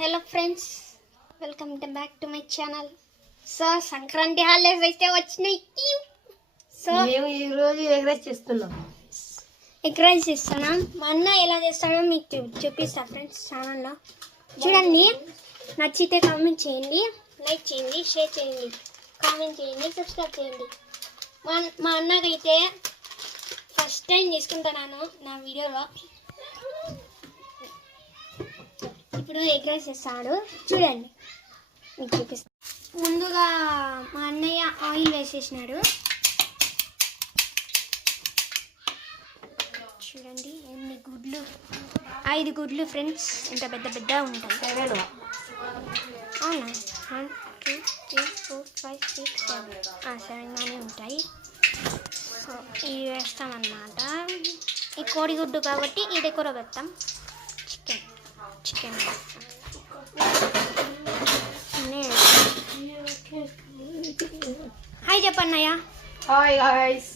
Hello friends, welcome back to my channel. So Sankranti holidays అయితే వచ్చినాయి. So మేము ఈరోజు ఎగ్ రైస్ చేస్తున్నాం. మా అన్న ఎలా చేస్తాడో మీకు చూపిస్తా ఫ్రెండ్స్. ఛానల్లో చూడండి. నచ్చితే కామెంట్ చేయండి, లైక్ చేయండి, షేర్ చేయండి, కామెంట్ చేయండి, సబ్స్క్రైబ్ చేయండి. మా అన్నకైతే ఫస్ట్ టైం చేసుకుంటున్నాను నా వీడియోలో. ఇప్పుడు ఎగ్ రైస్ చేస్తాడు, చూడండి మీకు చూపిస్తాను. ముందుగా మా అన్నయ్య ఆయిల్ వేసేసినాడు. చూడండి ఎన్ని గుడ్లు, 5 గుడ్లు ఫ్రెండ్స్. ఇంత పెద్ద పెద్ద ఉంటాయి. అవునా? 1 2 3 4 5 6 7 7గానే ఉంటాయి. సో ఇవి వేస్తామన్నమాట. ఈ కోడిగుడ్డు కాబట్టి ఇది కూర పెడతాం. చికెన్ హాయ్ చెప్పన్నయ్య. Hi guys.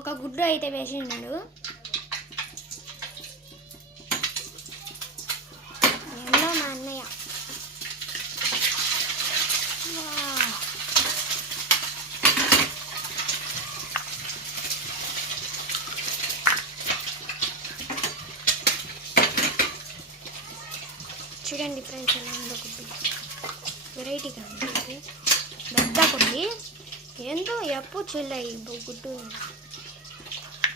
ఒక గుడ్డు అయితే వేసినాడు. ఎందో మా అన్నయ్య. చూడండి ఫ్రెండ్స్ ఎలా ఉందో గుడ్డు. వెరైటీగా ఉంటుంది, పెద్ద గుడ్డి. ఏందో ఎప్పుడు చూడలే ఈ గుడ్డు,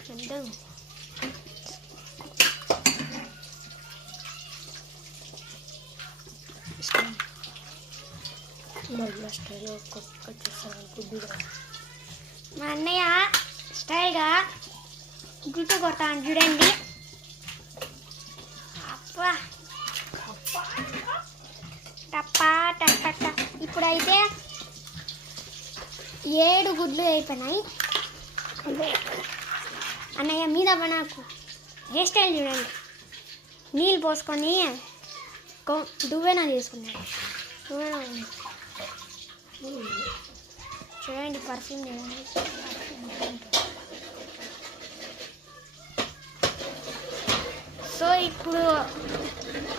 పెద్ద. మా అన్నయ్య స్టైల్గా గుడ్డు కొడతాను చూడండి. అబ్బా టప్పా టప్ప. ఇప్పుడైతే 7 గుడ్లు అయిపోయినాయి. అన్నయ్య మీద నాకు హెయిర్ స్టైల్ చూడండి. నీళ్ళు పోసుకొని దువ్వెన తీసుకున్నాడు. చూడండి పర్ఫ్యూమ్ చూడండి. సో ఇప్పుడు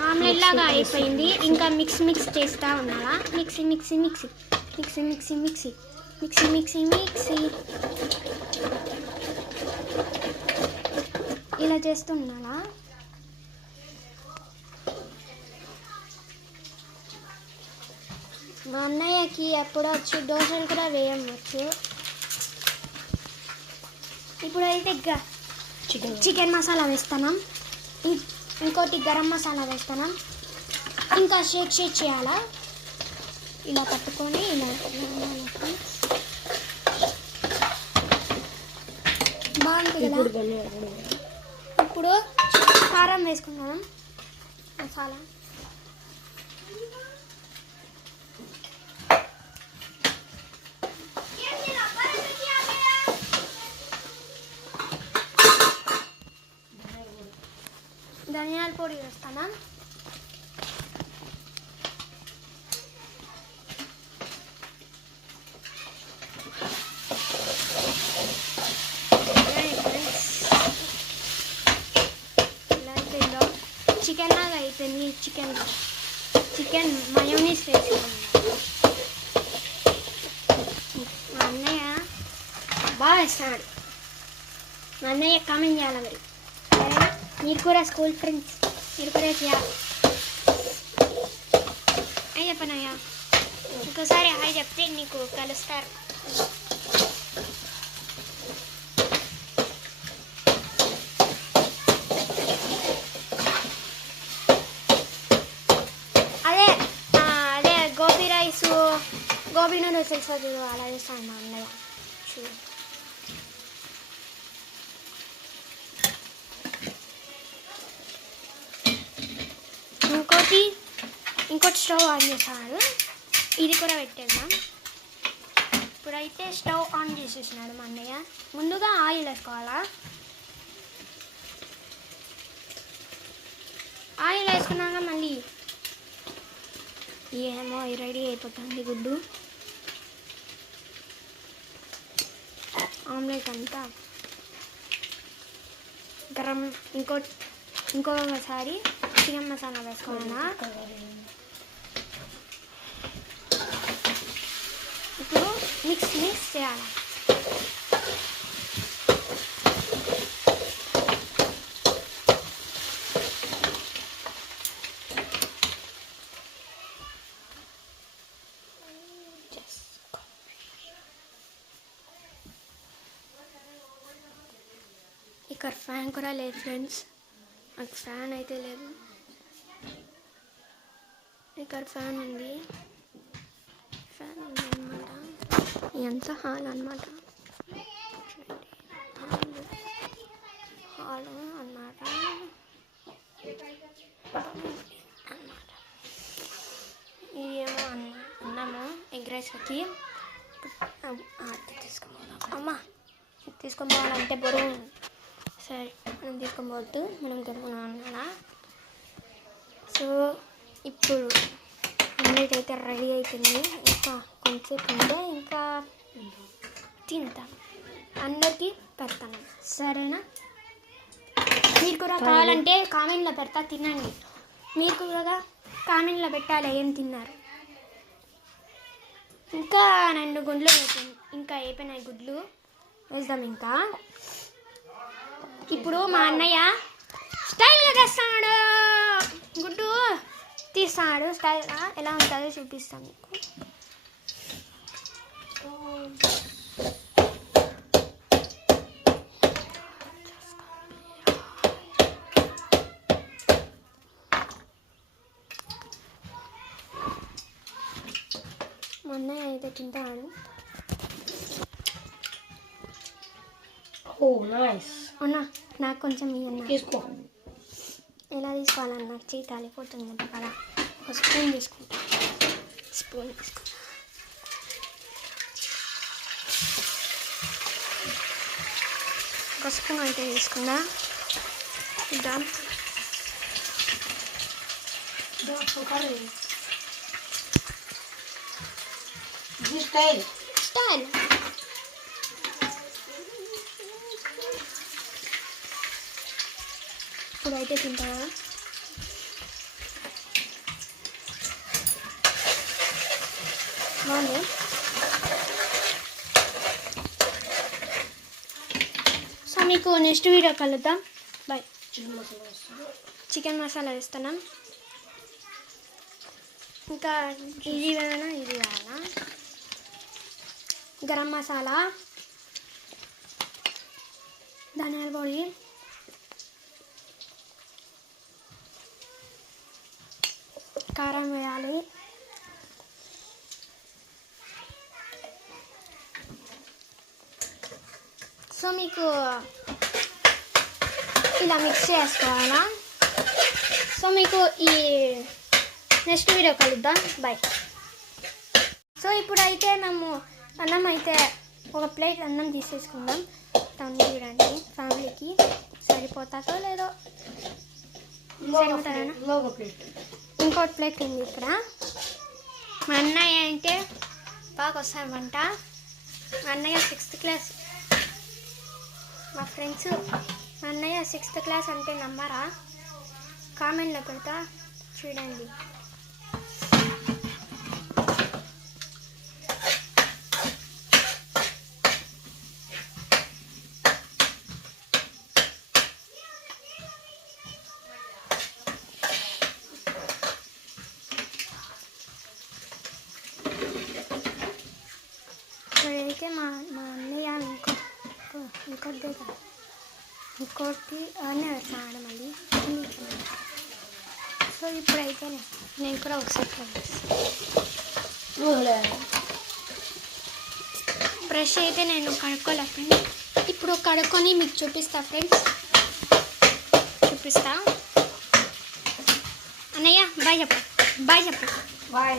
ఆమ్లెట్ లాగా అయిపోయింది. ఇంకా మిక్స్ చేస్తూ ఉన్నావా? మిక్సీ ఇలా చేస్తున్నావా? మా అన్నయ్యకి ఎప్పుడొచ్చు దోశలు కూడా వేయవచ్చు. ఇప్పుడైతే చికెన్ మసాలా వేస్తున్నాం. ఇంకోటి గరం మసాలా వేస్తున్నాం. ఇంకా షేక్ చేయాలా. ఇలా పట్టుకొని ఇలా బాగుంటుంది కదా. ఇప్పుడు కారం వేసుకున్నాం, మసాలా. ధనియాల పొడి వేస్తాను. చికెన్ లాగా అయిపోయింది. చికెన్ మయోనీస్ వేసుకున్నాను. మా అన్నయ్య బాగా వేస్తున్నాడు. మా అన్నయ్య కామెంట్ చేయాలి మరి. సరేనా? మీరు కూడా స్కూల్ ఫ్రెండ్స్, మీరు కూడా చేయాలి. హాయ్ చెప్పనయ్యా. ఇంకోసారి హాయ్ చెప్తే నీకు కలుస్తారు. అదే గోబీ రైస్, గోబీ నూడిల్స్ చూడు, అలా చేస్తాను మా అన్నయ్య. చూడు ఇంకోటి స్టవ్ ఆన్ చేస్తాడు. ఇది కూడా పెట్టేద్దాం. ఇప్పుడైతే స్టవ్ ఆన్ చేసేసినాడు మా అన్నయ్య. ముందుగా ఆయిల్ వేసుకోవాలా. ఆయిల్ వేసుకున్నాక మళ్ళీ ఏమో రెడీ అయిపోతుంది గుడ్డు ఆమ్లెట్ అంతా. గరం ఇంకోటి ఇంకొకసారి చికెన్ మసాలా వేసుకోవాలా. ఇప్పుడు మిక్స్ చేయాలి. ఇక్కడ ఫ్యాన్ కూడా లేదు ఫ్రెండ్స్, నాకు ఫ్యాన్ అయితే లేదు. ఇక్కడ ఫ్యాన్ ఉంది అన్నమాట. ఇదంతా హాల్ అన్నమాట. హాల్ అన్నమాట. ఇదేమో అన్నము ఎగ్ రైస్కి తీసుకొని పోవాలంటే బరువు. సరే మనం తీసుకోబోద్దు, మనం గడుపున్నాం అన్నమాట. సో ఇప్పుడు ఆమ్లెట్ అయితే రెడీ అవుతుంది. ఇంకా కొంచెంసేపు ఉంటే ఇంకా తింటాం, అందరికీ పెడతాను. సరేనా? మీరు కూడా కావాలంటే కామెంట్లో పెడతా, తినండి. మీరు కూడా కామెంట్లో పెట్టాలి ఏం తిన్నారు. ఇంకా 2 గుడ్లు ఇంకా అయిపోయినాయి, గుడ్లు వేద్దాం. ఇంకా ఇప్పుడు మా అన్నయ్య స్టైల్గా తెస్తాడు, గుడ్డు తీస్తాడు. స్టైల్గా ఎలా ఉంటుందో చూపిస్తాను మీకు. మా అన్నయ్య అయితే తింటాడు. ఓ నైస్. అన్నా నాకు కొంచెం ఇవ్వన్నా. తీసుకో. ఎలా తీసుకోవాలన్నా నాకు చేయి కాలిపోతుంది కదా. ఒక స్పూన్ తీసుకుంటా. ఒక స్పూన్ అయితే తీసుకుందా. ఇద్దాం. స్టైల్ ఇప్పుడైతే తింటావా? బాగుంది. సో మీకు నెక్స్ట్ వీడియో కలుద్దాం. బాయ్. చికెన్ మసాలా వేస్తున్నాం. ఇంకా ఇది కావాలా, గరం మసాలా, ధనియాల పొడి, కారం వేయాలి. సో మీకు ఇలా మిక్స్ చేసుకోవాలా. సో మీకు ఈ నెక్స్ట్ వీడియో కలుద్దాం. బాయ్. సో ఇప్పుడైతే మేము అన్నం అయితే ఒక ప్లేట్ అన్నం తీసేసుకుందాం. చూడండి ఫ్యామిలీకి సరిపోతుందో లేదో. సరిపోతారా? ఇంకోటి ప్లేట్ ఉంది ఇక్కడ. మా అన్నయ్య అంటే బాగా వస్తామంట. మా అన్నయ్య 6th క్లాస్. మా ఫ్రెండ్స్ మా అన్నయ్య 6th క్లాస్ అంటే నమ్మరా? కామెంట్లో పెడతా చూడండి. ఇప్పుడైతే మా అన్నయ్య ఇంకోటి అన్నీ వేస్తాడు మళ్ళీ. సో ఇప్పుడైతే నేను కూడా ఒకసారి బ్రష్ అయితే నేను కడుక్కోలే ఫ్రెండ్స్. ఇప్పుడు కడుక్కొని మీకు చూపిస్తా ఫ్రెండ్స్. అన్నయ్య బాయ్ చెప్పు. బాయ్.